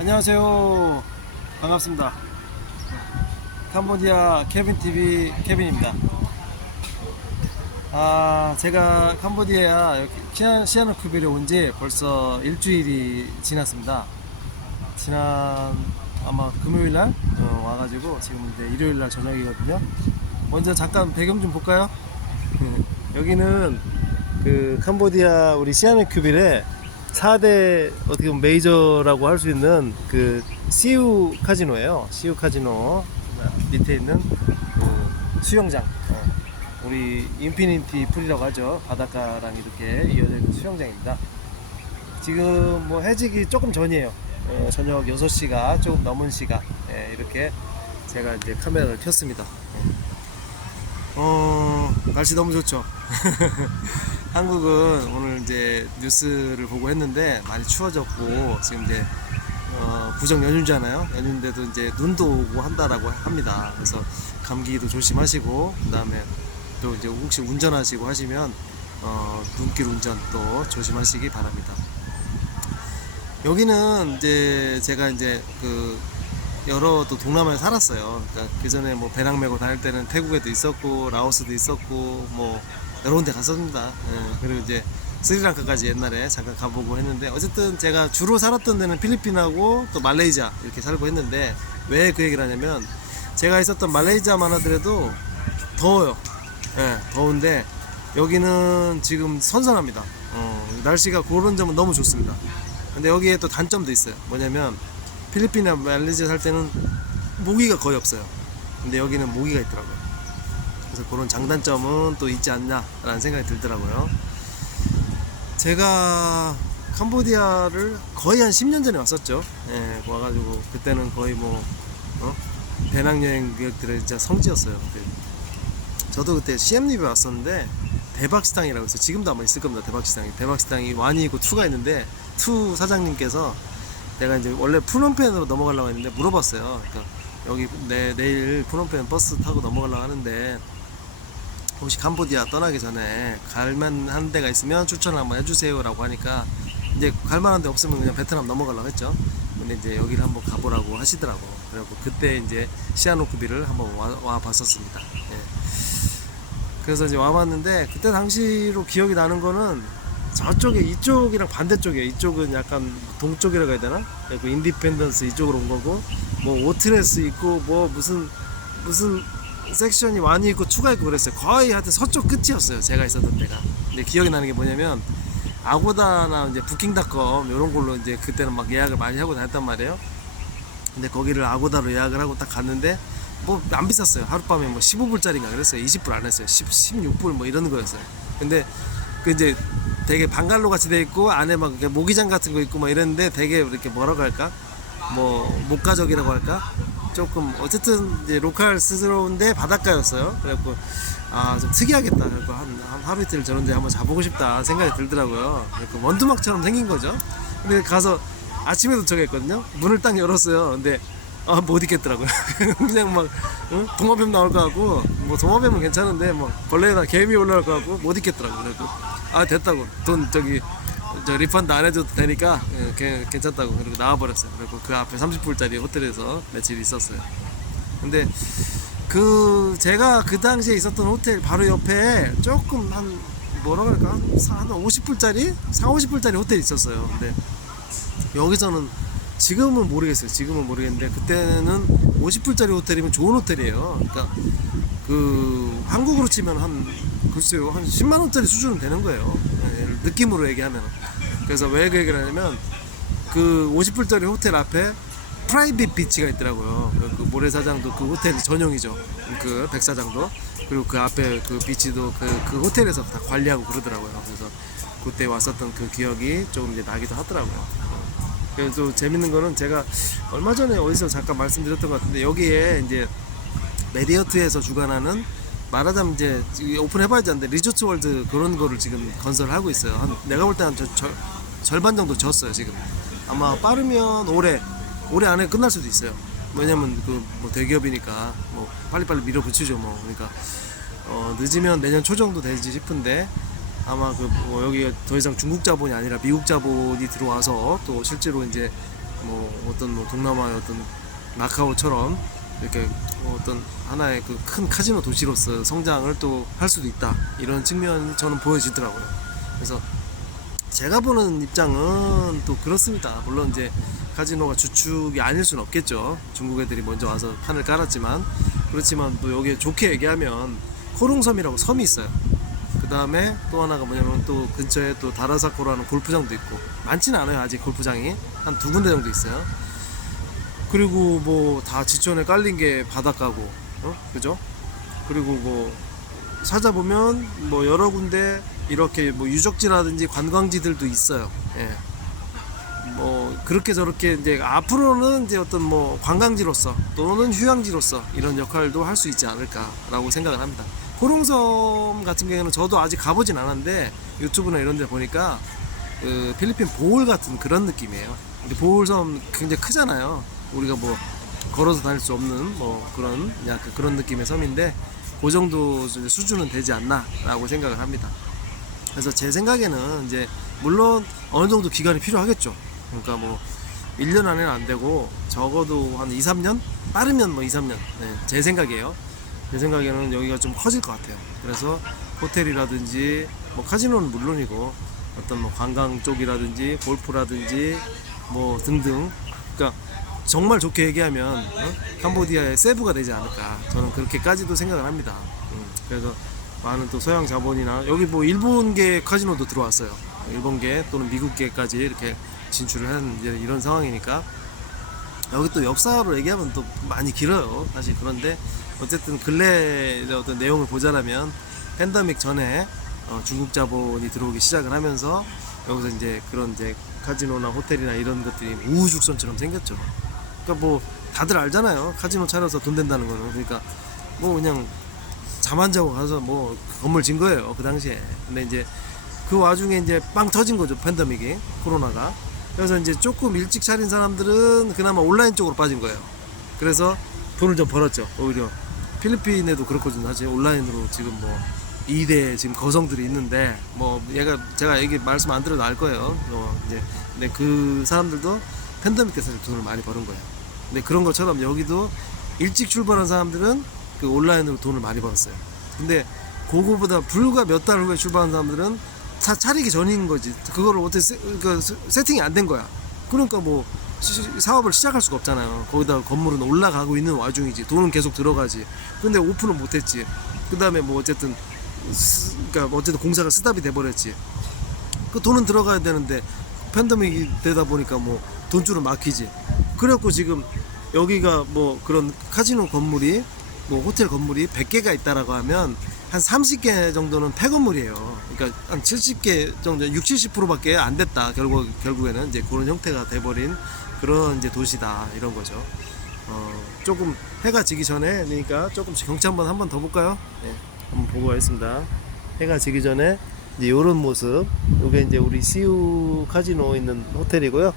안녕하세요. 반갑습니다. 캄보디아 케빈TV 케빈입니다. 제가 캄보디아 시아누크빌에 온 지 벌써 일주일이 지났습니다. 지난 아마 금요일날 와가지고 지금 이제 일요일날 저녁이거든요. 먼저 잠깐 배경 좀 볼까요? 여기는 그 캄보디아 우리 시아누크빌에 4대 어떻게 보면 메이저라고 할 수 있는 그 CU 카지노예요. CU 카지노 밑에 있는 그 수영장, 우리 인피니티 풀이라고 하죠. 바닷가랑 이렇게 이어져 있는 수영장입니다. 지금 뭐 해지기 조금 전이에요. 저녁 6시가 조금 넘은 시간, 이렇게 제가 이제 카메라를 켰습니다. 날씨 너무 좋죠. 한국은 오늘 이제 뉴스를 보고 했는데 많이 추워졌고 지금 이제 구정 연휴잖아요. 연휴인데도 이제 눈도 오고 한다라고 합니다. 그래서 감기도 조심하시고, 그다음에 또 이제 혹시 운전하시고 하시면 눈길 운전 또 조심하시기 바랍니다. 여기는 이제 제가 이제 그 여러 또 동남아에 살았어요. 그러니까 그 전에 뭐 배낭 메고 다닐 때는 태국에도 있었고 라오스도 있었고 뭐 여러 군데 갔었습니다. 그리고 이제 스리랑카까지 옛날에 잠깐 가보고 했는데, 어쨌든 제가 주로 살았던 데는 필리핀하고 또 말레이시아 이렇게 살고 했는데, 왜 그 얘기를 하냐면 제가 있었던 말레이시아만 하더라도 더워요. 더운데 여기는 지금 선선합니다. 날씨가 그런 점은 너무 좋습니다. 근데 여기에 또 단점도 있어요. 뭐냐면 필리핀이나 말레이시아 살 때는 모기가 거의 없어요. 근데 여기는 모기가 있더라고요. 그래서 그런 장단점은 또 있지 않냐라는 생각이 들더라고요. 제가 캄보디아를 거의 한 10년 전에 왔었죠. 와가지고 그때는 거의 뭐 배낭여행 기획들의 진짜 성지였어요. 저도 그때 CM립에 왔었는데 대박식당이라고 해서, 지금도 아마 있을 겁니다. 대박식당이 1이 있고 2가 있는데, 2 사장님께서 내가 이제 원래 푸놈펜으로 넘어가려고 했는데 물어봤어요. 그러니까 여기 내일 푸놈펜 버스 타고 넘어가려고 하는데 혹시 캄보디아 떠나기 전에 갈만한 데가 있으면 추천을 한번 해주세요 라고 하니까, 이제 갈만한 데 없으면 그냥 베트남 넘어가려고 했죠. 근데 이제 여기를 한번 가보라고 하시더라고. 그래갖고 그때 이제 시아노크비를 한번 와 봤었습니다. 그래서 이제 와봤는데, 그때 당시로 기억이 나는 거는 저쪽에, 이쪽이랑 반대쪽이에요. 이쪽은 약간 동쪽이라고 해야 되나? 그리고 인디펜던스 이쪽으로 온 거고, 뭐 오트레스 있고 뭐 무슨 섹션이 1이 있고 2가 있고 그랬어요. 거의 하여튼 서쪽 끝이었어요, 제가 있었던 데가. 근데 기억이 나는 게 뭐냐면 아고다나 이제 부킹닷컴 이런 걸로 이제 그때는 막 예약을 많이 하고 다녔단 말이에요. 근데 거기를 아고다로 예약을 하고 딱 갔는데 뭐 안 비쌌어요. 하룻밤에 뭐 15불짜리인가 그랬어요. 20불 안 했어요. 16불 뭐 이런 거였어요. 근데 그 이제 되게 방갈로 같이 돼 있고 안에 막 모기장 같은 거 있고 막 이랬는데, 되게 이렇게 뭐라고 할까, 뭐 목가적이라고 할까, 조금 어쨌든 이제 로컬스러운데 바닷가였어요. 그래갖고 좀 특이하겠다. 그래갖고 한 하루 이틀 저런 데 한번 자보고 싶다 생각이 들더라고요. 그래갖고 원두막처럼 생긴 거죠. 근데 가서 아침에 도착했거든요. 문을 딱 열었어요. 근데 못 있겠더라고요. 그냥 막 도마뱀 나올 것 같고, 뭐 도마뱀은 괜찮은데 뭐 벌레나 개미 올라올 것 같고 못 있겠더라고요. 그래서 됐다고, 돈 저 리펀드 안 해줘도 되니까 괜찮다고, 그리고 나와버렸어요. 그리고 그 앞에 30불짜리 호텔에서 며칠 있었어요. 근데 제가 그 당시에 있었던 호텔 바로 옆에 조금 한 뭐라 그럴까, 한 50불짜리 50불짜리 호텔이 있었어요. 근데 여기서는 지금은 모르겠는데 그때는 50불짜리 호텔이면 좋은 호텔이에요. 그러니까 그 한국으로 치면 한 10만원짜리 수준은 되는 거예요. 느낌으로 얘기하면. 그래서 왜 그 얘기를 하냐면, 그 50불짜리 호텔 앞에 프라이빗 비치가 있더라고요. 그 모래사장도 그 호텔 전용이죠. 그 백사장도. 그리고 그 앞에 그 비치도 그 호텔에서 다 관리하고 그러더라고요. 그래서 그때 왔었던 그 기억이 조금 이제 나기도 하더라고요. 그래서 재밌는 거는, 제가 얼마 전에 어디서 잠깐 말씀드렸던 것 같은데, 여기에 이제 메리어트에서 주관하는, 말하자면 이제 오픈해봐야지 않는데 리조트 월드 그런 거를 지금 건설을 하고 있어요. 내가 볼 때 한 절반 정도 졌어요 지금. 아마 빠르면 올해 안에 끝날 수도 있어요. 왜냐면 그 뭐 대기업이니까 뭐 빨리빨리 밀어붙이죠 뭐. 그러니까 늦으면 내년 초 정도 되지 싶은데, 아마 그 뭐 여기가 더 이상 중국 자본이 아니라 미국 자본이 들어와서 또 실제로 이제 뭐 어떤 뭐 동남아의 어떤 마카오처럼 이렇게 어떤 하나의 그 큰 카지노 도시로서 성장을 또 할 수도 있다, 이런 측면이 저는 보여지더라고요. 그래서 제가 보는 입장은 또 그렇습니다. 물론 이제 카지노가 주축이 아닐 수는 없겠죠. 중국 애들이 먼저 와서 판을 깔았지만, 그렇지만 또 여기에 좋게 얘기하면 코룽섬이라고 섬이 있어요. 그 다음에 또 하나가 뭐냐면 또 근처에 또 다라사코라는 골프장도 있고, 많지는 않아요 아직 골프장이 한 2군데 정도 있어요. 그리고 뭐 다 지천에 깔린 게 바닷가고, 그죠? 그리고 뭐 찾아보면 뭐 여러 군데 이렇게 뭐 유적지라든지 관광지들도 있어요. 예. 뭐 그렇게 저렇게 이제 앞으로는 이제 어떤 뭐 관광지로서 또는 휴양지로서 이런 역할도 할 수 있지 않을까라고 생각을 합니다. 코룽섬 같은 경우에는 저도 아직 가보진 않았는데 유튜브나 이런 데 보니까 그 필리핀 보홀 같은 그런 느낌이에요. 근데 보홀섬 굉장히 크잖아요. 우리가 뭐 걸어서 다닐 수 없는 뭐 그런 약간 그런 느낌의 섬인데, 그 정도 수준은 되지 않나 라고 생각을 합니다. 그래서 제 생각에는 이제 물론 어느 정도 기간이 필요하겠죠. 그러니까 뭐 1년 안에는 안 되고 적어도 한 2, 3년? 빠르면 뭐 2, 3년. 네, 제 생각이에요. 제 생각에는 여기가 좀 커질 것 같아요. 그래서 호텔이라든지 뭐 카지노는 물론이고 어떤 뭐 관광 쪽이라든지 골프라든지 뭐 등등, 그러니까 정말 좋게 얘기하면 캄보디아의 세부가 되지 않을까, 저는 그렇게까지도 생각을 합니다. 그래서 많은 또 서양 자본이나 여기 뭐 일본계 카지노도 들어왔어요. 일본계 또는 미국계까지 이렇게 진출을 한 이제 이런 상황이니까, 여기 또 역사로 얘기하면 또 많이 길어요 사실. 그런데 어쨌든 근래 어떤 내용을 보자라면 팬데믹 전에 중국 자본이 들어오기 시작을 하면서 여기서 이제 그런 이제 카지노나 호텔이나 이런 것들이 우후죽순처럼 생겼죠. 그러니까 뭐 다들 알잖아요. 카지노 차려서 돈 된다는 거는. 그러니까 뭐 그냥 잠 안 자고 가서 뭐 건물 진 거예요 그 당시에. 근데 이제 그 와중에 이제 빵 터진 거죠, 팬데믹이, 코로나가. 그래서 이제 조금 일찍 차린 사람들은 그나마 온라인 쪽으로 빠진 거예요. 그래서 돈을 좀 벌었죠. 오히려 필리핀에도 그렇거든요. 사실 온라인으로 지금 뭐 2대 지금 거성들이 있는데, 뭐 제가 얘기 말씀 안 드려도 알 거예요. 이제 근데 그 사람들도 팬데믹 때 사실 돈을 많이 버는 거예요. 근데 그런 것처럼 여기도 일찍 출발한 사람들은 그 온라인으로 돈을 많이 벌었어요. 근데 그거보다 불과 몇 달 후에 출발한 사람들은 차리기 전인 거지. 그거를 어떻게 세팅이 안 된 거야. 그러니까 뭐 사업을 시작할 수가 없잖아요. 거기다 건물은 올라가고 있는 와중이지, 돈은 계속 들어가지. 근데 오픈은 못했지. 그 다음에 뭐 어쨌든 그러니까 어쨌든 공사가 스탑이 돼버렸지. 그 돈은 들어가야 되는데 팬데믹이 되다 보니까 뭐 돈줄은 막히지. 그래갖고 지금 여기가 뭐 그런 카지노 건물이 뭐 호텔 건물이 100개가 있다라고 하면 한 30개 정도는 폐건물이에요. 그러니까 한 70개 정도, 60, 70%밖에 안 됐다. 결국에는 이제 그런 형태가 돼버린 그런 이제 도시다, 이런 거죠. 조금 해가 지기 전에, 그러니까 조금씩 경치 한번 더 볼까요? 네, 한번 보고 가겠습니다. 해가 지기 전에 이제 이런 모습. 이게 이제 우리 시우 카지노 있는 호텔이고요.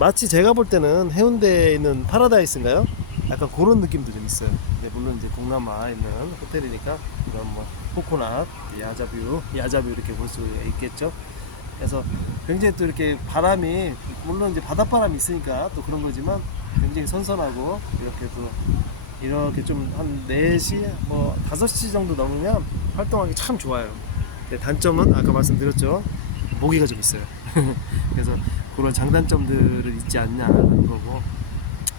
마치 제가 볼 때는 해운대에 있는 파라다이스인가요? 약간 그런 느낌도 좀 있어요. 네, 물론 이제 동남아에 있는 호텔이니까 이런 뭐 코코넛, 야자뷰 이렇게 볼 수 있겠죠. 그래서 굉장히 또 이렇게 바람이, 물론 이제 바닷바람이 있으니까 또 그런 거지만 굉장히 선선하고, 이렇게 좀 한 4시 뭐 5시 정도 넘으면 활동하기 참 좋아요. 단점은 아까 말씀드렸죠, 모기가 좀 있어요. 그래서 그런 장단점들은 있지 않냐는 거고,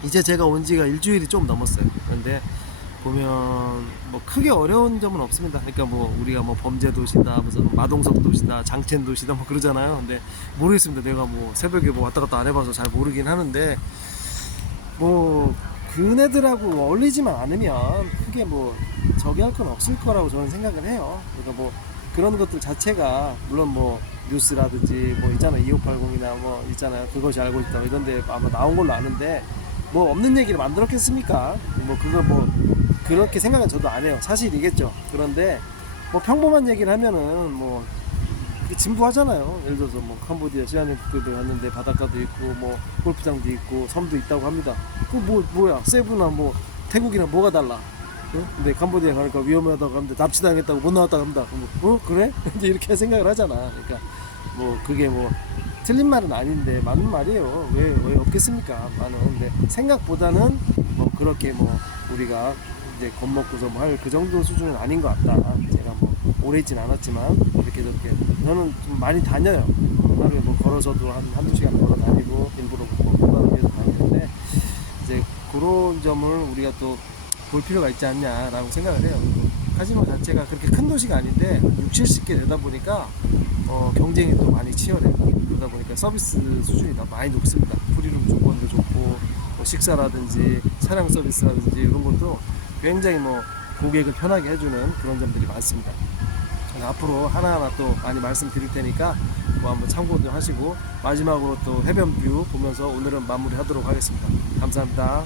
이제 제가 온 지가 일주일이 좀 넘었어요. 그런데 보면 뭐 크게 어려운 점은 없습니다. 그러니까 뭐 우리가 뭐 범죄 도시다, 무슨 마동석 도시다, 장첸 도시다 뭐 그러잖아요. 근데 모르겠습니다. 내가 뭐 새벽에 뭐 왔다 갔다 안 해봐서 잘 모르긴 하는데, 뭐 그네들하고 어울리지만 않으면 크게 뭐 저기 할 건 없을 거라고 저는 생각을 해요. 그러니까 뭐 그런 것들 자체가 물론 뭐 뉴스라든지 뭐 있잖아요, 2580이나 뭐 있잖아요, 그것이 알고 있다 이런데 아마 나온 걸로 아는데, 뭐 없는 얘기를 만들었겠습니까? 뭐 그걸 뭐 그렇게 생각은 저도 안 해요. 사실이겠죠. 그런데 뭐 평범한 얘기를 하면은 뭐 진부하잖아요. 예를 들어서 뭐 캄보디아 시아누크도 갔는데 바닷가도 있고 뭐 골프장도 있고 섬도 있다고 합니다. 그 뭐야, 세부나 뭐 태국이나 뭐가 달라? 근데 캄보디아 가니까 위험하다고 하는데 납치당했다고 못 나왔다고 합니다. 그래? 이제 이렇게 생각을 하잖아. 그러니까 뭐 그게 뭐 틀린 말은 아닌데 맞는 말이에요. 왜 없겠습니까? 많은. 근데 생각보다는 뭐 그렇게 뭐 우리가 이제 겁먹고서 뭐 할 그 정도 수준은 아닌 것 같다. 제가 뭐 오래 있진 않았지만 이렇게 저렇게 저는 좀 많이 다녀요. 하루에 뭐 걸어서도 한두 시간 걸어 다니고 일부러 뭐 공간을 위해서 다니는데 이제 그런 점을 우리가 또 볼 필요가 있지 않냐라고 생각을 해요. 카지노 자체가 그렇게 큰 도시가 아닌데 6, 70개 되다 보니까 경쟁이 또 많이 치열해요. 그러다 보니까 서비스 수준이 다 많이 높습니다. 프리룸 조건도 좋고 뭐 식사라든지 차량 서비스라든지 이런 것도 굉장히 뭐 고객을 편하게 해주는 그런 점들이 많습니다. 앞으로 하나하나 또 많이 말씀드릴 테니까 뭐 한번 참고 좀 하시고 마지막으로 또 해변 뷰 보면서 오늘은 마무리하도록 하겠습니다. 감사합니다.